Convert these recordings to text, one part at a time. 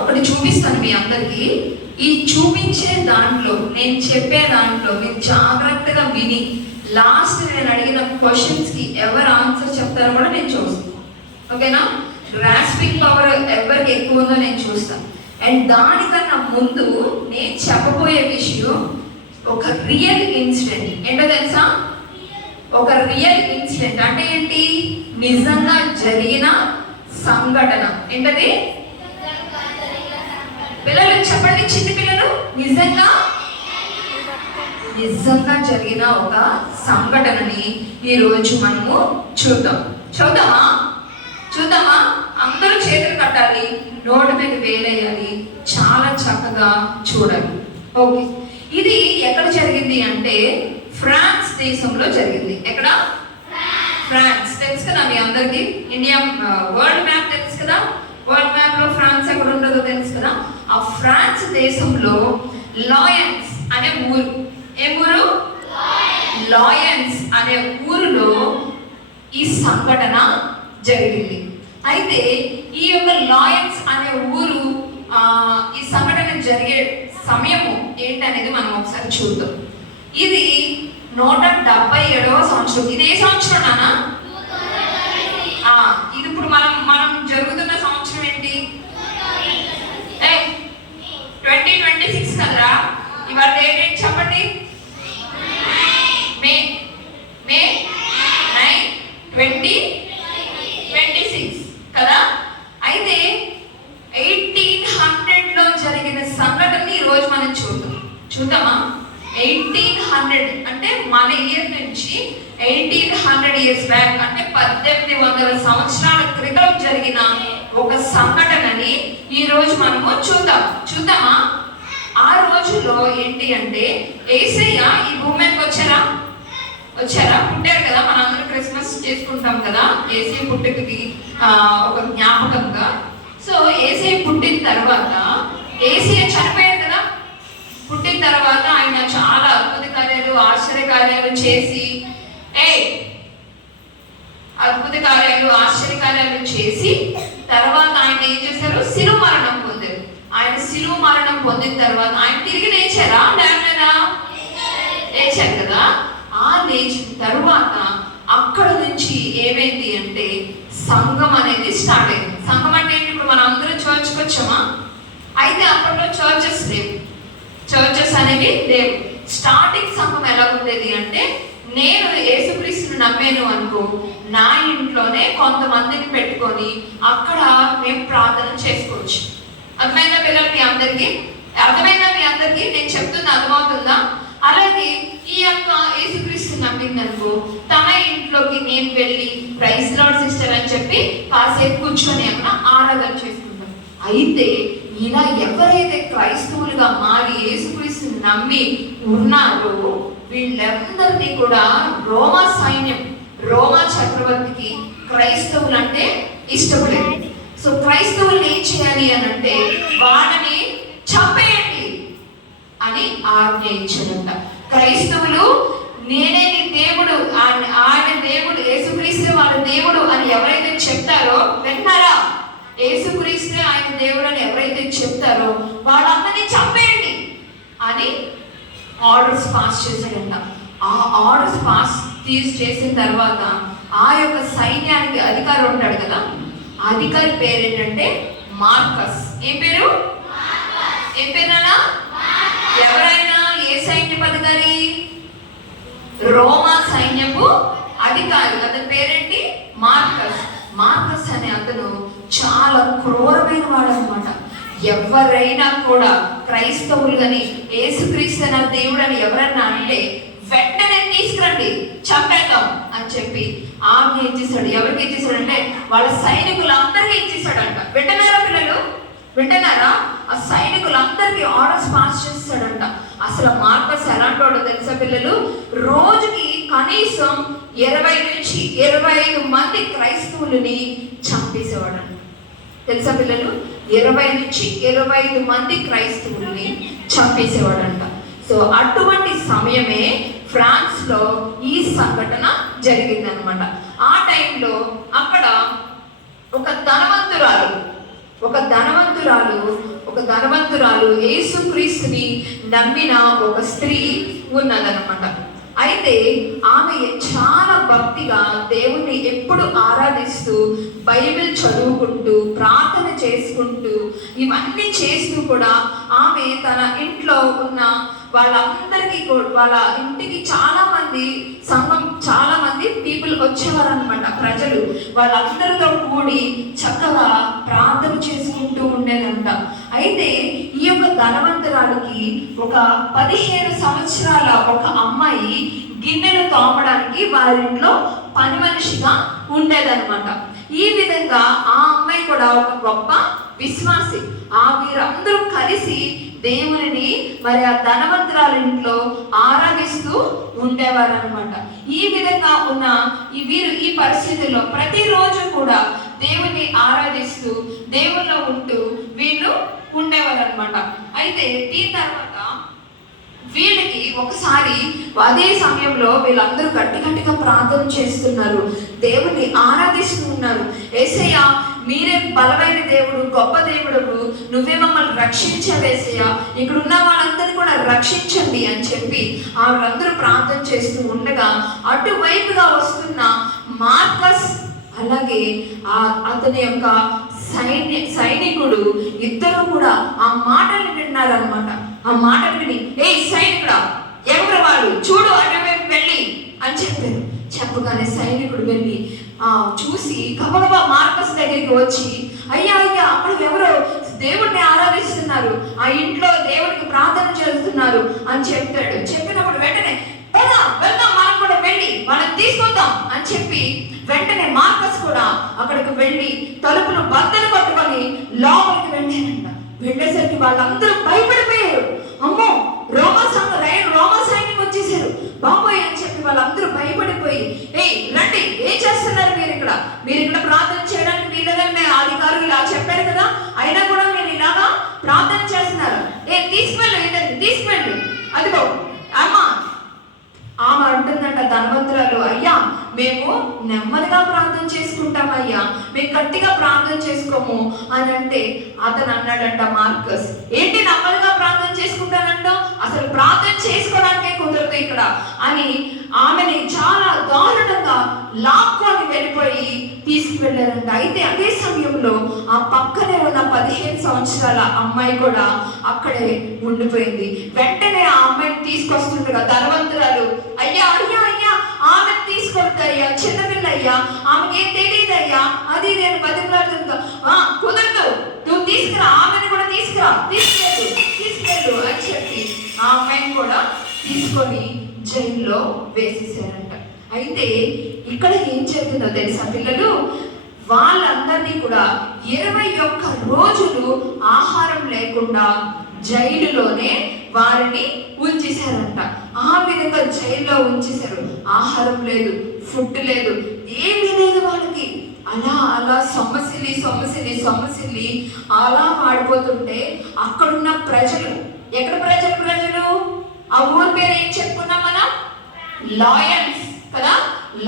ఒకటి చూపిస్తాను మీ అందరికీ. ఈ చూపించే దాంట్లో, నేను చెప్పే దాంట్లో మీరు జాగ్రత్తగా విని లాస్ట్ నేను అడిగిన క్వశ్చన్స్కి ఎవరు ఆన్సర్ చెప్తారో కూడా నేను చూస్తాను. ఓకేనా? గ్రాస్పింగ్ పవర్ ఎవరికి ఎక్కువ ఉందో నేను చూస్తాను. అండ్ దానికన్నా ముందు నేను చెప్పబోయే విషయం ఒక రియల్ ఇన్సిడెంట్. ఏంటో తెలుసా? ఒక రియల్ ఇన్సిడెంట్ అంటే ఏంటి? నిజంగా జరిగిన సంఘటన. ఏంటది? పిల్లలు చెప్పండి, చిన్న పిల్లలు. నిజంగా జరిగిన ఒక సంఘటనని ఈరోజు మనము చూద్దామా? అందరూ చేతులు కట్టాలి, నోటి మీద వేలేయాలి, చాలా చక్కగా చూడాలి. ఓకే, ఇది ఎక్కడ జరిగింది అంటే ఫ్రాన్స్ దేశంలో జరిగింది. ఎక్కడ? ఫ్రాన్స్. తెలుసు కదా మీ అందరికి? ఇండియా వరల్డ్ మ్యాప్ తెలుసు కదా? వరల్డ్ మ్యాప్ లో ఫ్రాన్స్ ఎక్కడ ఉండదో తెలుసు కదా? ఆ ఫ్రాన్స్ దేశంలో లాయన్స్ అనే ఊరు. ఏ ఊరు? లాయన్స్ అనే ఊరిలో ఈ సంఘటన జరిగింది. అయితే ఈ యొక్క లాయన్స్ అనే ఊరు ఈ సంఘటన జరిగే సమయము ఏంటనేది మనం ఒకసారి చూద్దాం. ఇది 177వ సంవత్సరం. ఇది ఏ సంవత్సరం నానా? ఇది ఇప్పుడు మనం జరుగుతున్న సంవత్సరం ఏంటి? 2026 కదరా? ఇవాళ డేట్ చెప్పండి. మే 9, 2026 కదా? అయితే 1800లో జరిగిన సంఘటన ఈ రోజు మనం చూద్దామా? 1800 అంటే మన ఇయర్ నుంచి 1800 ఇయర్స్ బ్యాక్, అంటే 1800 సంవత్సరాల క్రితం జరిగిన ఒక సంఘటనని ఈ రోజు మనము చూద్దామా? ఆ రోజుల్లో ఏంటి అంటే యేసయ్య ఈ భూమి మీదకి వచ్చారా? పుట్టారు కదా. మనందరూ క్రిస్మస్ చేసుకుంటాం కదా యేసయ్య పుట్టుకకి ఒక జ్ఞాపకంగా. సో యేసయ్య పుట్టిన తర్వాత యేసయ్య చనిపోయారు కదా. పుట్టిన తర్వాత ఆయన చాలా అద్భుత కార్యాలు, ఆశ్చర్య కార్యాలు చేసి ఆశ్చర్య కార్యాలు చేసి తర్వాత ఆయన ఏం చేశారు? శిలువ మరణం పొందారు. ఆయన శిలువ మరణం పొందిన తర్వాత ఆయన తిరిగి లేచారా? లేచారు కదా. ఆ లేచిన తర్వాత అక్కడ నుంచి ఏమైంది అంటే సంఘం అనేది స్టార్ట్ అయింది. సంఘం అంటే ఏంటి? ఇప్పుడు మనం అందరూ చర్చ్కి వచ్చామా? అయితే అప్పట్లో చర్చెస్ అనేవి లేవు. స్టార్టింగ్ సంఘం ఎలా ఉండేది అంటే, నేను యేసుక్రీస్తుని నమ్మాను అనుకో, నా ఇంట్లోనే కొంతమందిని పెట్టుకొని అక్కడ మేము ప్రార్థన చేసుకోవచ్చు. అర్థమైందా పిల్లలు మీ అందరికీ? నేను చెప్తున్నా అర్థమవుతుందా? అలాగే ఈ యొక్క యేసుక్రీస్తుని నమ్మిందనుకో, తన ఇంట్లోకి నేను వెళ్ళి ప్రైజ్ లార్డ్ సిస్టర్ అని చెప్పి కాసేపు కూర్చొని అక్కడ ఆరాధన చేసుకుంటాం. అయితే ఇలా ఎవరైతే క్రైస్తవులుగా మారి యేసుక్రీస్తుని నమ్మి ఉన్నారో వీళ్ళందరినీ కూడా రోమా చక్రవర్తికి క్రైస్తవులు అంటే ఇష్టపడలేదు. సో క్రైస్తవుల్ని ఏం చేయాలి అని అంటే వాళ్ళని చంపేయండి అని ఆజ్ఞ ఇచ్చాడంట. క్రైస్తవులు నేనే నీ దేవుడు, ఆయన దేవుడు, యేసుక్రీస్తు వాళ్ళ దేవుడు అని ఎవరైతే చెప్తారో, విన్నారా? యేసుక్రీస్తు ఆయన దేవుడు అని ఎవరైతే చెప్తారో వాళ్ళందరినీ చంపేయండి అని ఆర్డర్స్ పాస్ చేశాడంట. ఆ ఆర్డర్స్ పాస్ చేసిన తర్వాత ఆ యొక్క సైన్యానికి అధికారి ఉంటాడు కదా, అధికారి పేరు ఏంటంటే మార్కస్. ఏం పేరు? ఎవరైనా ఏ సైన్యపు అధికారి? రోమా సైన్యపు అధికారి. అతని పేరేంటి? మార్కస్ అనే అతను చాలా క్రూరమైన వాడు అనమాట. ఎవరైనా కూడా క్రైస్తవులు కానీ యేసుక్రీస్తు అనే దేవుడు అని ఎవరన్నా అంటే వెంటనే తీసుకురండి, చంపేద్దాం అని చెప్పి ఆజ్ఞ ఇచ్చేసాడు. ఎవరికి ఇచ్చేసాడు అంటే వాళ్ళ సైనికులందరికీ ఇచ్చేసాడంట. వింటున్నారా పిల్లలు? ఆ సైనికులందరికీ ఆర్డర్స్ పాస్ చేస్తాడంట. అసలు మార్కస్ ఎలాంటి వాడో తెలుసా పిల్లలు? రోజుకి కనీసం 20 నుంచి 25 మంది క్రైస్తవులని చంపేసేవాడంట. తెలుసా పిల్లలు? 20 నుంచి 25 మంది క్రైస్తవులని చంపేసేవాడంట. సో అటువంటి సమయమే ఫ్రాన్స్ లో ఈ సంఘటన జరిగిందనమాట. ఆ టైంలో అక్కడ ఒక ధనవంతురాలు ఒక ధనవంతురాలు యేసుక్రీస్తుని నమ్మిన ఒక స్త్రీ ఉన్నదన్నమాట. అయితే ఆమె చాలా భక్తిగా దేవుణ్ణి ఎప్పుడు ఆరాధిస్తూ బైబిల్ చదువుకుంటూ ప్రార్థన చేసుకుంటూ ఇవన్నీ చేస్తూ కూడా ఆమె తన ఇంట్లో ఉన్న వాళ్ళందరికీ వాళ్ళ ఇంటికి చాలా మంది పీపుల్ వచ్చేవారు అనమాట, ప్రజలు. వాళ్ళందరితో కూడి చక్కగా ప్రార్థన చేసుకుంటూ ఉండేదంట. అయితే ఈ యొక్క ధనవంతురాలికి ఒక 15 సంవత్సరాల ఒక అమ్మాయి గిన్నెలు తోమడానికి వారింట్లో పని మనిషిగా ఉండేదన్నమాట. ఈ విధంగా ఆ అమ్మాయి కూడా ఒక గొప్ప విశ్వాసి. వీరందరూ కలిసి దేవుని మరి ఆ ధనవంతురాల ఇంట్లో ఆరాధిస్తూ ఉండేవారు అనమాట. ఈ విధంగా ఉన్న వీరు ఈ పరిస్థితుల్లో ప్రతిరోజు కూడా దేవుని ఆరాధిస్తూ దేవుల్లో ఉంటూ వీళ్ళు ఉండేవారు అనమాట. అయితే దీని తర్వాత వీళ్ళకి ఒకసారి అదే సమయంలో వీళ్ళందరూ గట్టిగా ప్రార్థన చేస్తున్నారు, దేవుని ఆరాధిస్తూ ఉన్నారు. యేసయ్య, మీరే బలమైన దేవుడు, గొప్ప దేవుడు, నువ్వే మమ్మల్ని రక్షించవేసయ్యా, ఇక్కడ ఉన్న వాళ్ళందరినీ కూడా రక్షించండి అని చెప్పి వాళ్ళందరూ ప్రార్థన చేస్తూ ఉండగా అటువైపుగా వస్తున్న మార్కస్ అలాగే అతని యొక్క సైనికుడు ఇద్దరు కూడా ఆ మాటలు విన్నారనమాట. ఆ మాటలు విని, ఏ సైనికుడా, ఎవరు వాళ్ళు, చూడు అటువైపు వెళ్ళి అని చెప్పారు. చెప్పగానే సైనికుడు వెళ్ళి చూసి గబగబా మార్కస్ దగ్గరికి వచ్చి, అయ్యా అక్కడ ఎవరో దేవుడిని ఆరాధిస్తున్నారు, ఆ ఇంట్లో దేవుడికి ప్రార్థన చేస్తున్నారు అని చెప్పాడు. చెప్పినప్పుడు వెంటనే వెళ్దాం, మనం కూడా వెళ్ళి మనం తీసుకొద్దాం అని చెప్పి వెంటనే మార్కస్ కూడా అక్కడికి వెళ్ళి తలుపులు బద్దలు పట్టుకొని లోపలికి వెళ్ళారంట. వెళ్ళేసరికి వాళ్ళందరూ భయపడిపోయారు. అమ్మో, రోమా సైన్యం వచ్చేసారు బాబోయ్ అని చెప్పి వాళ్ళందరూ భయపడిపోయి, రండి, ఏం చేస్తున్నారు మీరు ఇక్కడ ప్రార్థన చేయడానికి వీళ్ళని అధికారులు ఇలా చెప్పారు కదా, అయినా కూడా మీరు ఇలాగా ప్రార్థన చేస్తున్నారు, తీసుకువెళ్ళు. అదిగో అమ్మా, ఆమె అంటుందంట ధనవంతురాలు, అయ్యా మేము నెమ్మదిగా ప్రార్థన చేసుకుంటామయ్యా, మేము గట్టిగా ప్రార్థన చేసుకోము అని అంటే అతను అన్నాడంట మార్కస్, ఏంటి నెమ్మదిగా ప్రార్థన చేసుకుంటానంట, అసలు ప్రార్థన చేసుకోవడానికే కుదరదు ఇక్కడ అని ఆమెని చాలా దారుణంగా లాక్కొని వెళ్ళిపోయి తీసుకువెళ్ళారంట. అయితే అదే సమయంలో ఆ పక్కనే ఉన్న 15 సంవత్సరాల అమ్మాయి కూడా అక్కడే ఉండిపోయింది. వెంటనే ఆ అమ్మాయిని తీసుకొస్తుండగా ధనవంతురాలు, అయ్యా ఆమె తీసుకొస్తాయ్యా, చిన్నపిల్ల అయ్యా, ఆమెకి ఏం తెలియదయ్యా, అది నేను బతిమలాడుతుందా, కుదరదు, నువ్వు తీసుకురా, ఆమెను కూడా తీసుకెళ్ళు అని చెప్పి ఆ అమ్మాయిని కూడా తీసుకొని జైల్లో వేసేసారంట. అయితే ఇక్కడ ఏం జరుగుతుందో తెలుసా పిల్లలు, వాళ్ళందరినీ కూడా 21 రోజులు ఆహారం లేకుండా జైలులోనే వారిని ఉంచేశారంట. ఆ విధంగా జైల్లో ఉంచేశారు. ఆహారం లేదు, ఫుడ్ లేదు, ఏమీ లేదు వాళ్ళకి. అలా సొమ్మసిల్లి అలా ఆడిపోతుంటే అక్కడున్న ప్రజలు, ఎక్కడ ప్రజలు ఆ ఊరి పేరు ఏం చెప్పుకున్నాం మనం, లాయన్స్ కదా.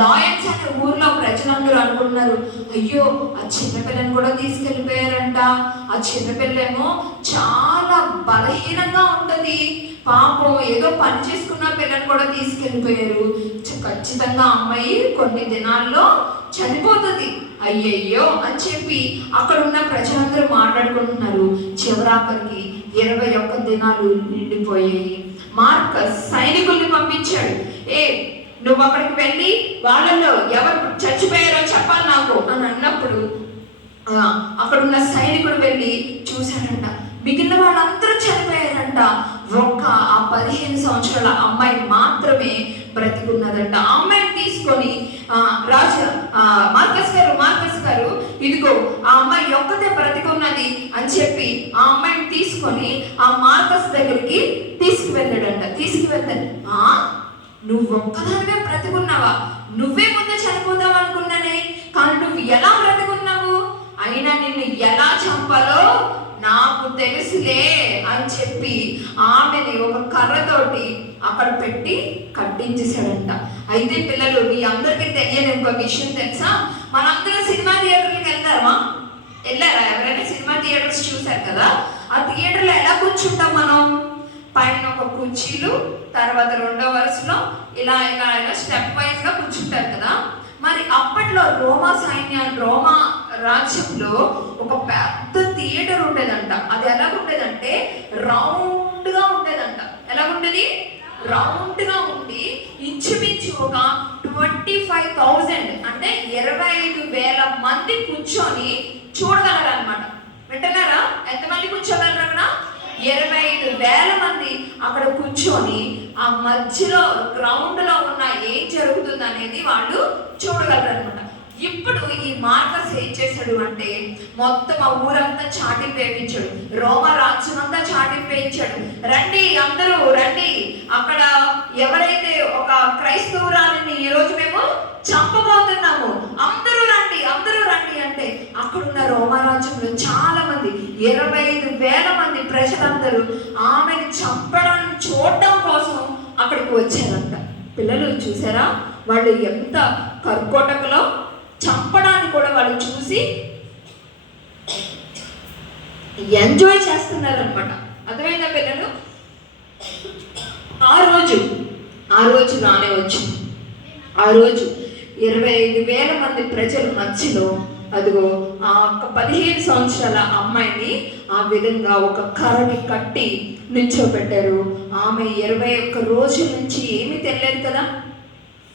లాయన్స్ అనే ఊర్లో ప్రజలందరూ అనుకుంటున్నారు, అయ్యో ఆ చిన్నపిల్లని కూడా తీసుకెళ్ళిపోయారంట, ఆ చిన్నపిల్లేమో చాలా బలహీనంగా ఉంటది, పాపం ఏదో పని చేసుకున్న పిల్లని కూడా తీసుకెళ్ళిపోయారు, ఖచ్చితంగా అమ్మాయి కొన్ని దినాల్లో చనిపోతుంది, అయ్యయ్యో అని చెప్పి అక్కడ ఉన్న ప్రజలందరూ మాట్లాడుకుంటున్నారు. చివరాఖరికి 21 దినాలు నిండిపోయాయి. మార్కస్ సైనికుల్ని పంపించాడు, నువ్వు అక్కడికి వెళ్ళి వాళ్ళల్లో ఎవరు చచ్చిపోయారో చెప్పాలి నాకు అని అన్నప్పుడు అక్కడున్న సైనికుడు వెళ్ళి చూశాడంట, మిగిలిన వాళ్ళందరూ చనిపోయారంట, ఒక్క ఆ 15 సంవత్సరాల అమ్మాయి మాత్రమే బ్రతికున్నదంట. ఆ అమ్మాయిని తీసుకొని మార్కస్ గారు ఇదిగో ఆ అమ్మాయి ఒక్కతే బ్రతికున్నది అని చెప్పి ఆ అమ్మాయిని తీసుకొని ఆ మార్కస్ దగ్గరికి తీసుకువెళ్ళాడు. నువ్వు ఒక్కదానివే బ్రతికున్నావా, నువ్వే ముందు చనిపోతావు అనుకున్నానే, కానీ నువ్వు ఎలా బ్రతికున్నావు, అయినా నిన్ను ఎలా చంపాలో నాకు తెలుసులే అని చెప్పి ఆమెని ఒక కర్రతోటి అక్కడ పెట్టి కట్టించేశాడంట. అయితే పిల్లలు, మీ అందరికీ తెలియని ఒక విషయం తెలుసా, మనందరం సినిమా థియేటర్కి వెళ్తామా? వెళ్ళారా? ఎవరైనా సినిమా థియేటర్స్ చూసారు కదా, ఆ థియేటర్లో ఎలా కూర్చుంటాం మనం? పైన ఒక కుర్చీలు, తర్వాత రెండో వరుసలో ఇలా ఇలా ఇలా స్టెప్ వైజ్ గా కూర్చుంటారు కదా. మరి అప్పట్లో రోమా రాజ్యంలో ఒక పెద్ద థియేటర్ ఉండేదంట. అది ఎలా ఉండేదంటే రౌండ్ గా ఉండేదంట. ఎలా ఉండేది? రౌండ్ గా ఉండి ఇంచుమించు ఒక 25,000 అంటే 25,000 మంది కూర్చొని చూడగలరు అనమాట. వింటున్నారా? ఎంతమంది కూర్చోగలరు అక్కడ? 25,000 మంది అక్కడ కూర్చొని ఆ మధ్యలో గ్రౌండ్ లో ఉన్న ఏం జరుగుతుంది అనేది వాళ్ళు చూడగలరు అనమాట. ఇప్పుడు ఈ మార్కస్ ఏం చేశాడు అంటే మొత్తం ఆ ఊరంతా చాటింపు వేయించాడు, రోమా రాజ్యం అంతా చాటింపు వేయించాడు. రండి, అందరూ రండి, అక్కడ ఎవరైతే ఒక క్రైస్తవురాలిని ఈ రోజు మేము చంపబోతున్నాము, అందరూ రండి, అందరూ రండి అంటే అక్కడున్న రోమా రాజ్యంలో చాలా మంది 25,000 మంది ప్రజలందరూ ఆమెను చంపడాన్ని చూడటం కోసం అక్కడికి వచ్చారంట. పిల్లలు చూసారా? వాళ్ళు ఎంత కర్కోటకలో చంపడాన్ని కూడా వాళ్ళు చూసి ఎంజాయ్ చేస్తున్నారు అనమాట. అర్థమైందా పిల్లలు? ఆ రోజు రానే వచ్చింది. ఆ రోజు 25,000 మంది ప్రజల మధ్యలో అదిగో ఆ 15 సంవత్సరాల అమ్మాయిని ఆ విధంగా ఒక కర్రని కట్టి నిల్చోబెట్టారు. ఆమె 21 రోజుల నుంచి ఏమీ తెలియదు కదా,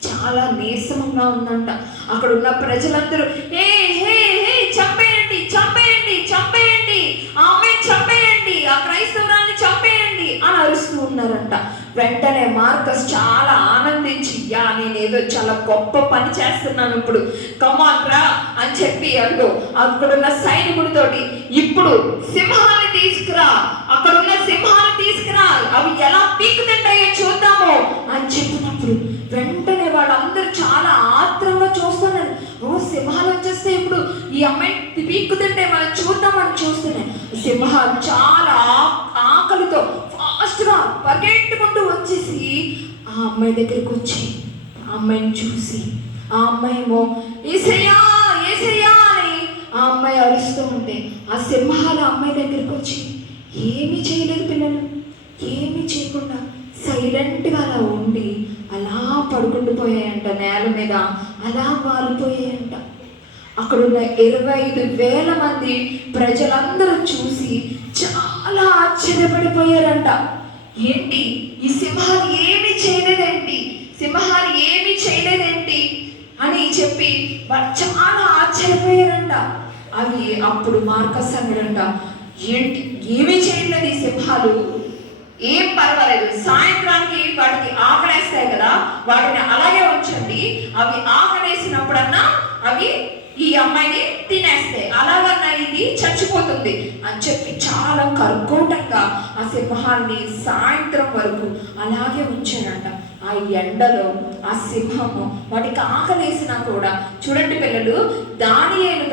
చాలా నీరసంగా ఉందంట. అక్కడ ఉన్న ప్రజలందరూ హే హే హే చంపేయండి, చంపేయండి, చంపేయండి, ఆమె చంపేయండి, ఆ క్రైస్తవురాన్ని చంపేయండి అని అరుస్తూ ఉన్నారంట. వెంటనే మార్కస్ చాలా ఆనందించి, నేనేదో చాలా గొప్ప పని చేస్తున్నాను ఇప్పుడు, కమాన్ రా అని చెప్పి అడుగు అక్కడున్న సైనికుడితోటి ఇప్పుడు సింహాన్ని తీసుకురా, అక్కడున్న సింహాన్ని తీసుకురా, అవి ఎలా పీకుతుంటాయో చూద్దాము అని చెప్పినప్పుడు వెంటనే వాళ్ళందరూ చాలా ఆత్రంగా చూస్తున్నారు. సింహాలు వచ్చేస్తే ఇప్పుడు ఈ అమ్మాయి పీక్కుతుంటే మనం చూద్దామని చూస్తున్నాయి. సింహాలు చాలా ఆకలితో ఫాస్ట్ గా పరిగెట్టుకుంటూ వచ్చేసి ఆ అమ్మాయి దగ్గరికి వచ్చి ఆ అమ్మాయిని చూసి ఆ అమ్మాయి ఏమో ఏసయ్యా ఏసయ్యా అని ఆ అమ్మాయి అరుస్తూ ఉంటే ఆ సింహాలు అమ్మాయి దగ్గరికి వచ్చి ఏమీ చేయలేదు పిల్లలు, ఏమీ చేయకుండా సైలెంట్గా అలా ఉండి అలా పడుకుండిపోయాయంట, నేల మీద అలా వాలిపోయాయంట. అక్కడున్న 25,000 మంది ప్రజలందరూ చూసి చాలా ఆశ్చర్యపడిపోయారంట. ఏంటి ఈ సింహాలు ఏమీ చేయలేదేంటి, సింహాలు ఏమీ చేయలేదేంటి అని చెప్పి వాళ్ళు చాలా ఆశ్చర్యపోయారంట. అవి అప్పుడు మార్కస్ అన్నాడంట, ఏంటి ఏమీ చేయలేదు ఈ సింహాలు, ఏం పర్వాలేదు, సాయంత్రానికి వాటికి ఆకలేస్తాయి కదా, వాటిని అలాగే ఉంచండి, అవి ఆకలేసినప్పుడన్నా అవి ఈ అమ్మాయిని తినేస్తాయి, అలాగన్నా ఇది చచ్చిపోతుంది అని చెప్పి చాలా కర్కోటంగా ఆ సింహాన్ని సాయంత్రం వరకు అలాగే ఉంచాడంట. ఆ ఎండలో ఆ సింహము వాటికి ఆకలేసినా కూడా చూడండి పిల్లలు, దానియేలు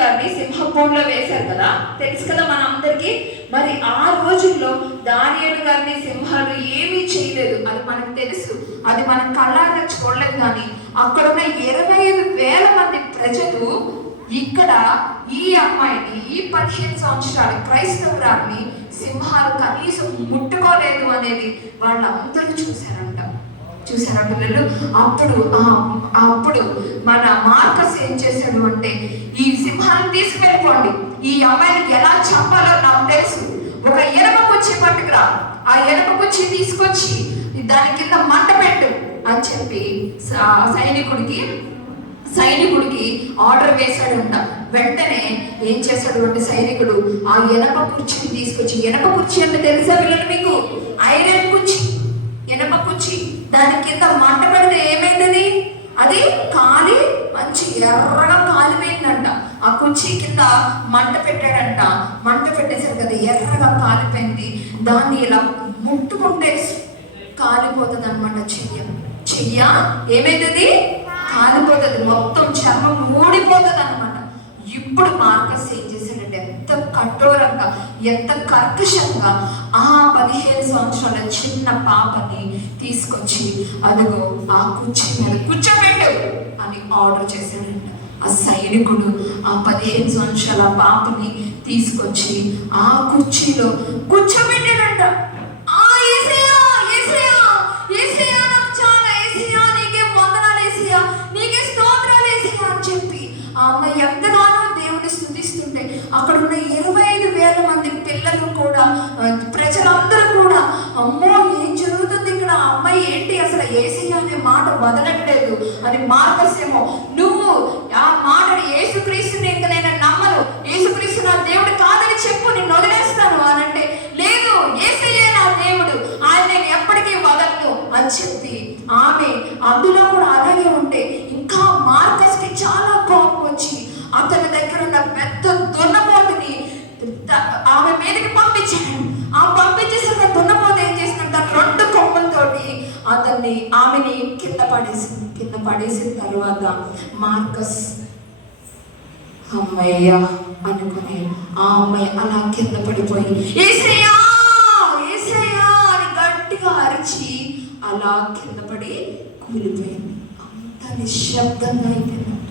గారిని సింహపోన్లో వేశారు కదా, తెలుసు కదా మన అందరికీ. మరి ఆ రోజుల్లో దానియేలు గారిని సింహాలు ఏమీ చేయలేదు, అది మనకు తెలుసు, అది మనం కళ్ళారా చూడలేదు. కానీ అక్కడున్న 25,000 మంది ప్రజలు ఇక్కడ ఈ అమ్మాయిని, ఈ 15 సంవత్సరాల క్రైస్తవురాన్ని సింహాలు కనీసం ముట్టుకోలేదు అనేది వాళ్ళందరూ చూశారంట. చూసారా పిల్లలు? అప్పుడు మన మార్కస్ ఏం చేశాడు అంటే, ఈ సింహాన్ని తీసుకెళ్ళిపోండి, ఈ అమ్మాయిని ఎలా చంపాలో నాకు తెలుసు, ఒక ఎనప కుర్చీ పట్టుకురా, ఆ ఎనప కుర్చీ తీసుకొచ్చి దాని కింద మంట పెట్టు అని చెప్పి సైనికుడికి ఆర్డర్ వేశాడంట. వెంటనే ఏం చేశాడు అంటే సైనికుడు ఆ ఎనప కుర్చీని తీసుకొచ్చి, ఎనప కుర్చీ అంటే తెలుసా పిల్లలు మీకు? ఐరన్ కుర్చీ, ఎనప కుర్చీ, దాని కింద మంట పెడితే ఏమైంది, అది కాలి మంచి ఎర్రగా కాలిపోయిందంట. ఆ కుర్చీ కింద మంట పెట్టాడంట, మంట పెట్టేసరికి అది ఎర్రగా కాలిపోయింది. దాన్ని ఇలా ముట్టుకుంటే కాలిపోతుంది అనమాట. చెయ్య ఏమైతుంది, కాలిపోతుంది, మొత్తం చర్మం ఊడిపోతుంది అనమాట. ఇప్పుడు మార్కస్ ఏం చేశాడంటే ఎంత కఠోరంగా, ఎంత కర్కశంగా ఆ 15 సంవత్సరాల చిన్న పాపని తీసుకొచ్చి అదిగో ఆ కుర్చీ మీద కూర్చోబెట్టు అని ఆర్డర్ చేశాడంట. ఆ సైనికుడు ఆ 15 సంవత్సరాల పాపని తీసుకొచ్చి ఆ కుర్చీలో కూర్చోబెట్టాడంట. యేసయ్యా యేసయ్యా యేసయ్యా నాకు చాలా యేసయ్యా నీకే వందనాలు యేసయ్యా నీకే స్తోత్రాలు యేసయ్యా అని చెప్పి ఆ అమ్మాయి ఎంతగానో దేవుని స్తుతిస్తుంటే అక్కడ ఉన్న 25,000 మంది పిల్లలు కూడా, ప్రజలందరూ కూడా అమ్మో ఏం జరుగుతుంది ఇక్కడ, ఆ అమ్మాయి ఏంటి అసలు యేసయ్యా అనే మాట వదలట్లేదు అని. మార్కస్ ఏమో నువ్వు ఆ మాటని యేసుక్రీస్తుని ఇంక నేను నమ్మను, యేసుక్రీస్తు నా దేవుడు కాదని చెప్పు, నేను వదిలేస్తాను అని అంటే, లేదు యేసయ్యే నా దేవుడు, ఆయన నేను ఎప్పటికీ వదలను అని చెప్పి ఆమె అందులో కూడా అలాగే ఉంటే ఇంకా మార్కస్కి చాలా కోపం వచ్చి అతని దగ్గర ఉన్న పెద్ద దున్నపోతుని ఆమె మీదకి పంపించాడు. ఆ పంపించేసిన దున్నపోత ఏం చేసినంత 2 కొమ్మలతోటి ఆమెని కింద పడేసిన తర్వాత మార్కస్ అమ్మయ్య అనుకుని ఆ అమ్మాయి అలా కింద పడిపోయి యేసయ్యా యేసయ్యా అని గట్టిగా అరిచి అలా కింద పడి కూలిపోయింది. అంత నిశ్శబ్దంగా అయిపోయిందంట.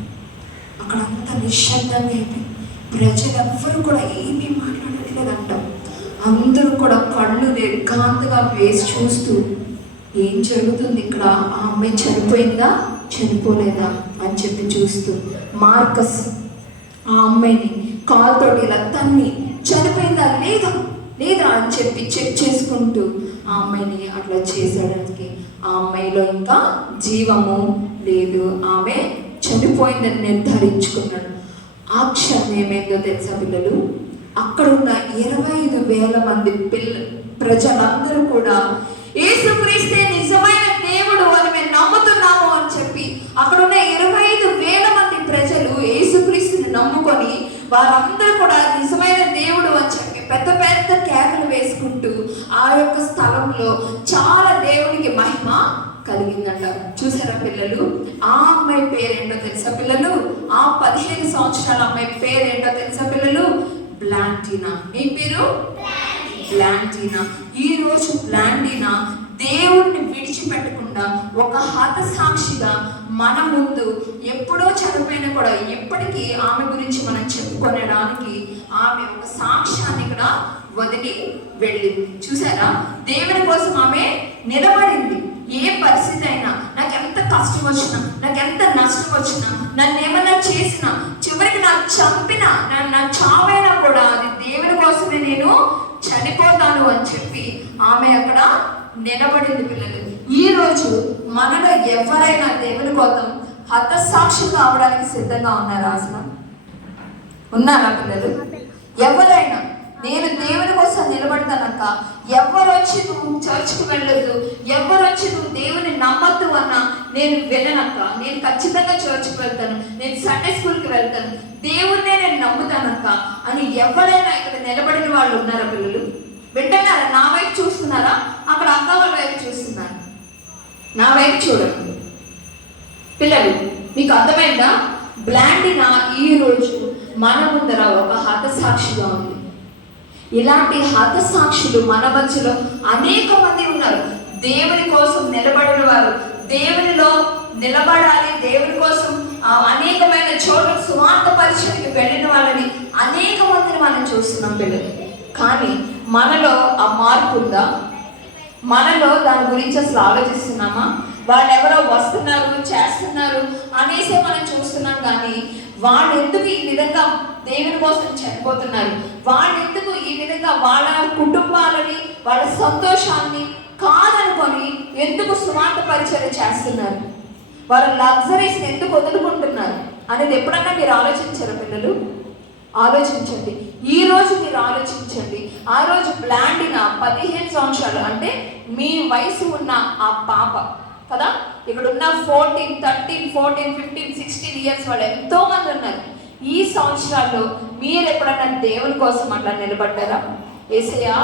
అక్కడ అంత నిశ్శబ్దంగా అయిపోయింది. ప్రజలెవ్వరూ కూడా ఏమీ మాట్లాడట్లేదంట. అందరూ కూడా కళ్ళు నిర్ఘాంతగా వేసి చూస్తూ ఏం జరుగుతుంది ఇక్కడ, ఆ అమ్మాయి చనిపోయిందా చనిపోలేదా అని చెప్పి చూస్తూ మార్కస్ ఆ అమ్మాయిని కాలుతోటి ఇలా తన్ని చనిపోయిందా లేదా అని చెప్పి చెక్ చేసుకుంటూ ఆ అమ్మాయిని అట్లా చేసేయడానికి ఆ అమ్మాయిలో ఇంకా జీవము లేదు, ఆమె చనిపోయిందని నిర్ధారించుకున్నాడు. ఆ క్షణం ఏమైందో తెలుసా పిల్లలు, అక్కడున్న 25,000 మంది ప్రజలందరూ కూడా యేసుక్రీస్తే నిజమైన దేవుడు అని మేము నమ్ముతున్నాము అని చెప్పి అక్కడున్న 25,000 మంది ప్రజలు యేసుక్రీస్తుని నమ్ముకొని వారందరూ కూడా నిజమైన దేవుడు అని చెప్పి పెద్ద పెద్ద కేకలు వేసుకుంటూ ఆ యొక్క స్థలంలో చాలా దేవునికి మహిమ కలిగిందంట. చూసారా పిల్లలు, ఆ అమ్మాయి పేరేంటో తెలుసా పిల్లలు, ఆ 15 సంవత్సరాల అమ్మాయి పేరేంటో తెలుసా పిల్లలు, బ్లాంటీనా. ఏం పేరు? బ్లాంటీనా. ఈ రోజు బ్లాంటీనా దేవుణ్ణి విడిచిపెట్టకుండా ఒక హతసాక్షిగా మన ముందు ఎప్పుడో చనిపోయినా కూడా ఎప్పటికీ ఆమె గురించి మనం చెప్పుకొనడానికి ఆమె ఒక సాక్ష్యాన్ని ఇక్కడ వదిలి వెళ్ళింది. చూసారా, దేవుని కోసం ఆమె నిలబడింది. ఏ పరిస్థితి అయినా, నాకు ఎంత కష్టం వచ్చినా, నాకు ఎంత నష్టం వచ్చినా, నన్ను ఏమన్నా చేసినా, చివరికి నాకు చంపినా, నా చావైనా కూడా అది దేవుని కోసమే నేను చనిపోతాను అని చెప్పి ఆమె అక్కడ నిలబడింది. పిల్లలు, ఈ రోజు మనలో ఎవరైనా దేవుని కోసం హతసాక్షి కావడానికి సిద్ధంగా ఉన్నారా? అసలు ఉన్నారా పిల్లలు? ఎవరైనా నేను దేవుని కోసం నిలబడతానక్క, ఎవరు వచ్చి నువ్వు చర్చ్కి వెళ్ళొద్దు, ఎవరు వచ్చి నువ్వు దేవుని నమ్మద్దు అన్నా నేను వెళ్ళనక్క, నేను ఖచ్చితంగా చర్చ్కి వెళ్తాను, నేను సండే స్కూల్కి వెళ్తాను, దేవుణ్ణే నేను నమ్ముతానక్క అని ఎవరైనా ఇక్కడ నిలబడిన వాళ్ళు ఉన్నారా పిల్లలు? వింటున్నారా? నా వైపు చూస్తున్నారా? అక్కడ అక్క వాళ్ళ వైపు చూస్తున్నారు. నా వైపు చూడండి పిల్లలు. మీకు అర్థమైందా? బ్లాంటీనా ఈ రోజు మన ముందర ఒక హతసాక్షిగా ఉంది. ఇలాంటి హతసాక్షులు మన మధ్యలో అనేక మంది ఉన్నారు. దేవుని కోసం నిలబడిన వారు, దేవునిలో నిలబడాలి, దేవుని కోసం అనేకమైన చోట్ల సువార్త పరిచయానికి వెళ్ళిన వాళ్ళని అనేక మందిని మనం చూస్తున్నాం పిల్లలు. కానీ మనలో ఆ మార్పు ఉందా? మనలో దాని గురించి అసలు ఆలోచిస్తున్నామా? వాళ్ళు ఎవరో వస్తున్నారు, చేస్తున్నారు అనేసి మనం చూస్తున్నాం. కానీ వాళ్ళు ఎందుకు ఈ విధంగా దేవుని కోసం చనిపోతున్నారు? వాళ్ళు ఎందుకు ఈ విధంగా వాళ్ళ కుటుంబాలని, వాళ్ళ సంతోషాన్ని కాదనుకొని ఎందుకు సువార్త పరిచయం చేస్తున్నారు? వాళ్ళ లగ్జరీస్ ఎందుకు వదులుకుంటున్నారు అనేది ఎప్పుడన్నా మీరు ఆలోచించారా పిల్లలు? ఆలోచించండి. ఈ రోజు మీరు ఆలోచించండి. ఆ రోజు బ్లాండిన 15 సంవత్సరాలు అంటే మీ వయసు ఉన్న ఆ పాప కదా, ఇక్కడ ఉన్న 14, 13, 14, 15, 16 ఇయర్స్ వాళ్ళు ఎంతో మంది ఉన్నారు. ఈ సంవత్సరాల్లో మీరు ఎప్పుడన్నా దేవుని కోసం అట్లా నిలబడ్డారా? ఏసయ్యా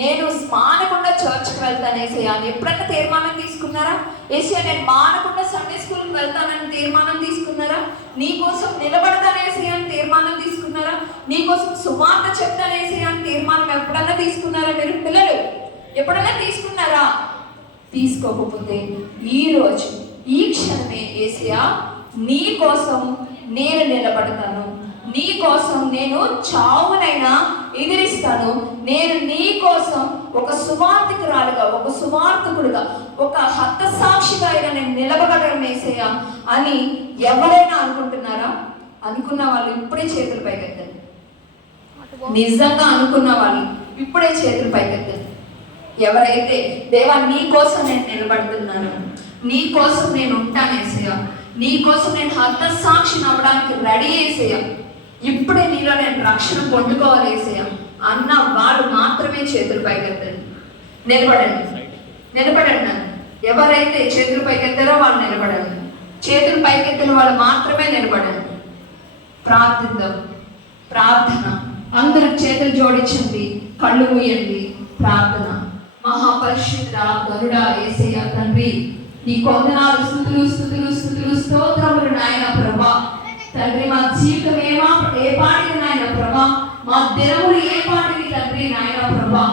నేను మానకుండా చర్చ్కి వెళ్తాను ఏసయ్యా అని ఎప్పుడన్నా తీర్మానం తీసుకున్నారా? ఏసయ్యా నేను మానకుండా సండే స్కూల్కి వెళ్తానని తీర్మానం తీసుకున్నారా? నీ కోసం నిలబడతాను ఏసయ్యా అని తీర్మానం తీసుకున్నారా? నీ కోసం సువార్త చెప్తాను ఏసయ్యా అని తీర్మానం ఎప్పుడన్నా తీసుకున్నారా? మీరు పిల్లలు ఎప్పుడన్నా తీసుకున్నారా? తీసుకోకపోతే ఈ రోజు ఈ క్షణమే ఏసయ్యా నీ కోసం నేను నిలబడతాను, నీ కోసం నేను చావునైనా ఎదిరిస్తాను, నేను నీ కోసం ఒక సువార్తికురాలుగా, ఒక సువార్తికుడుగా, ఒక హతసాక్షిగా అయినా నేను నిలబడగలను యేసయ్యా అని ఎవరైనా అనుకుంటున్నారా? అనుకున్న వాళ్ళు ఇప్పుడే చేతులు పైకెత్తండి. నిజంగా అనుకున్న వాళ్ళు ఇప్పుడే చేతులు పైకెత్తండి. ఎవరైతే దేవా నీ కోసం నేను నిలబడుతున్నాను, నీ కోసం నేను ఉంటాను యేసయ్యా, నీ కోసం నేను హతసాక్షిని అవ్వడానికి రెడీ యేసయ్యా, ఇప్పుడే నీలో నేను రక్షణ పొందుకోవాలి యేసయ్యా అన్న వాళ్ళు మాత్రమే చేతులు పైకెత్తండి. నిలబడండి, నిలబడండి. ఎవరైతే చేతులు పైకెత్తారో వాళ్ళు నిలబడండి. చేతులు పైకెత్తిన వాళ్ళు మాత్రమే నిలబడండి. ప్రార్థిద్దాం. ప్రార్థన. అందరూ చేతులు జోడించండి, కళ్ళు మూయండి. ప్రార్థన. మహాపరిశుద్ధ గరుడా యేసయ్య తండ్రి, నీ కొందనాలు, స్తుతులు స్తుతులు స్తుతులు స్తోత్రములు నాయన ప్రభా. తండ్రి మా జీవితం ఏ పాటిది నాయన ప్రభా, మా దినములు ఏ పాటిది తండ్రి నాయన ప్రభా.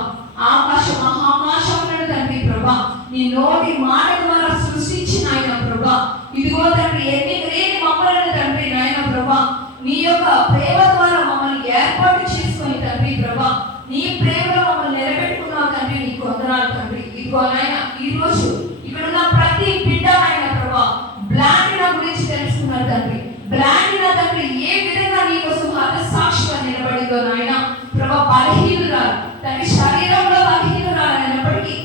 ఆకాశ మహాకాశములను తండ్రి ప్రభా నీ నోటి మాట ద్వారా సృష్టించిన ఆయన ప్రభా, ఇదిగో తండ్రి ఎన్ని లేని మమ్మలను తండ్రి నాయన ప్రభా నీ యొక్క ప్రేమ ద్వారా మమ్మల్ని ఏర్పాటు చేసుకొని తండ్రి ప్రభా నీ ప్రేమలో మమ్మల్ని నిలబెట్టుకున్నావు తండ్రి. నీ కొందనాలు తండ్రి. ఇదిగో నాయన ఈ రోజు ఇక్కడ ఉన్న ప్రతి బిడ్డ నాయన ప్రభా బ్లాండిన గురించి తెలుసుకున్నారు తండ్రి. బ్లాండిన తండ్రి ఏ విధంగా నీ కోసం హతసాక్షిగా నిలబడిందో నాయన ప్రభా, బలహీనురాలు తండ్రి, శరీరంలో బలహీనురాలైనప్పటికీ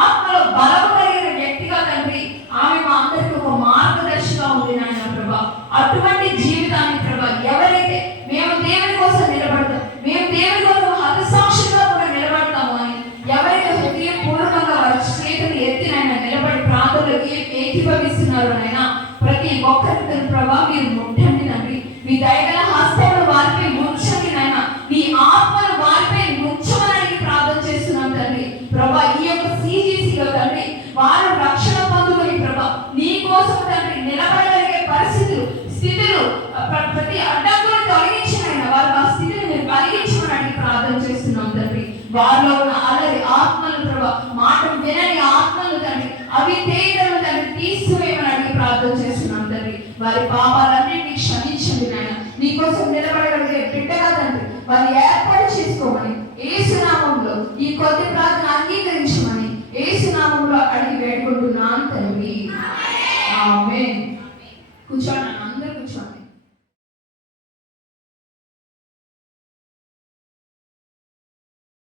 ఆత్మలో బలము కలిగిన వ్యక్తిగా తండ్రి ఆమె మా అందరికీ ఒక మార్గదర్శిగా ఉంది నాయన ప్రభా. అటువంటి జీవితాన్ని ప్రభా ఎవరైతే మేము దేవుని కోసం నిలబడతాం, మేము దేవుని కోసం హతసాక్షిగా కూడా నిలబడతాము అని ఎవరైతే హృదయపూర్వకంగా వారి చేతులు ఎత్తినైనా నిలబడి ప్రాంతంలో ఏకీభవిస్తున్నారు నాయన, ప్రతి ఒక్కరి ప్రభా మీరు ముట్టండి తండ్రి. మీ దయగల హస్తములు వారిపై ముంచండి నాయన, నీ ఆత్మను వారిపై ముంచమని ప్రార్థన చేస్తున్నాం తండ్రి ప్రభా. ఈ యొక్క CGCలో తండ్రి వారు రక్షణ పొందుకొని ప్రభా నీ కోసం తండ్రి నిలబడగలిగే పరిస్థితులు, స్థితులు, ప్రతి అడ్డంకులు తొలగించిన వారు ఆ స్థితిని మీరు కలిగించమని ప్రార్థన చేస్తున్నాం తండ్రి. వారిలో ఉన్న అలరి ఆత్మలు ప్రభా, మాట వినని ఆత్మలు తండ్రి, అవి తేదలు తండ్రి తీసివేయమని ప్రార్థన చేస్తున్నాం తండ్రి. వారి పాపాల